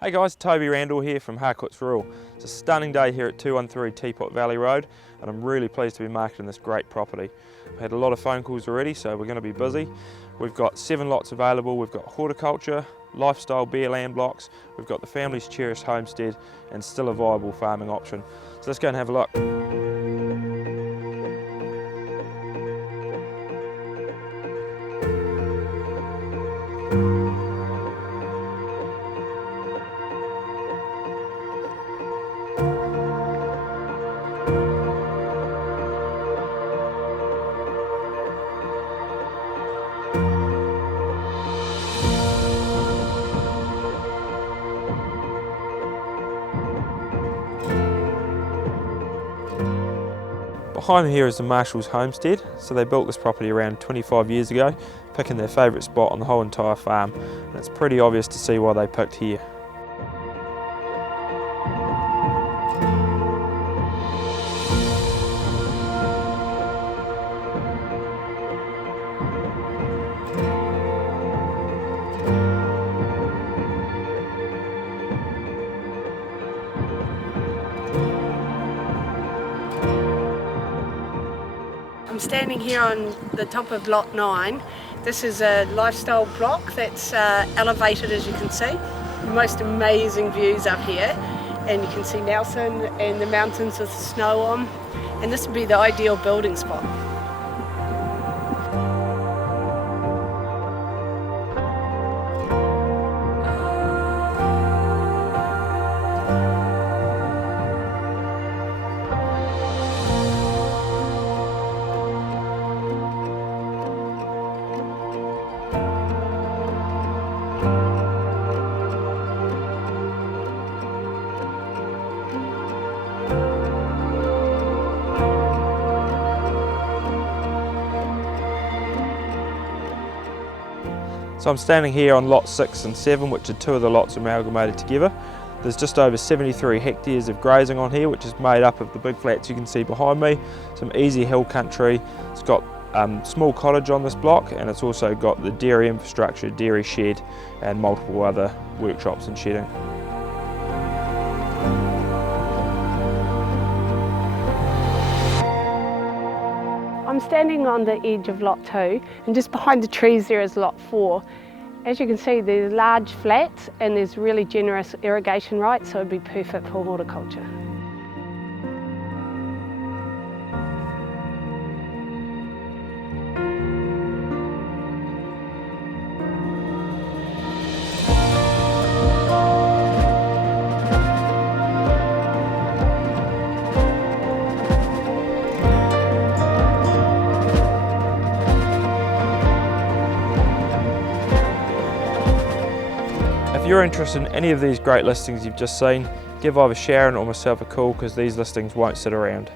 Hey guys, Toby Randall here from Harcourt's Rural. It's a stunning day here at 213 Teapot Valley Road and I'm really pleased to be marketing this great property. I've had a lot of phone calls already, so we're going to be busy. We've got 7 lots available. We've got horticulture, lifestyle bare land blocks, we've got the family's cherished homestead and still a viable farming option. So let's go and have a look. Behind me here is the Marshall's homestead. So they built this property around 25 years ago, picking their favourite spot on the whole entire farm, and it's pretty obvious to see why they picked here. I'm standing here on the top of lot 9. This is a lifestyle block that's elevated, as you can see. The most amazing views up here, and you can see Nelson and the mountains with the snow on, and this would be the ideal building spot. So I'm standing here on lot 6 and 7, which are 2 of the lots amalgamated together. There's just over 73 hectares of grazing on here, which is made up of the big flats you can see behind me, some easy hill country. It's got small cottage on this block, and it's also got the dairy infrastructure, dairy shed, and multiple other workshops and shedding. I'm standing on the edge of lot 2, and just behind the trees there is lot 4. As you can see, there's large flats and there's really generous irrigation rights, so it'd be perfect for horticulture. If you're interested in any of these great listings you've just seen, give either Sharon or myself a call, because these listings won't sit around.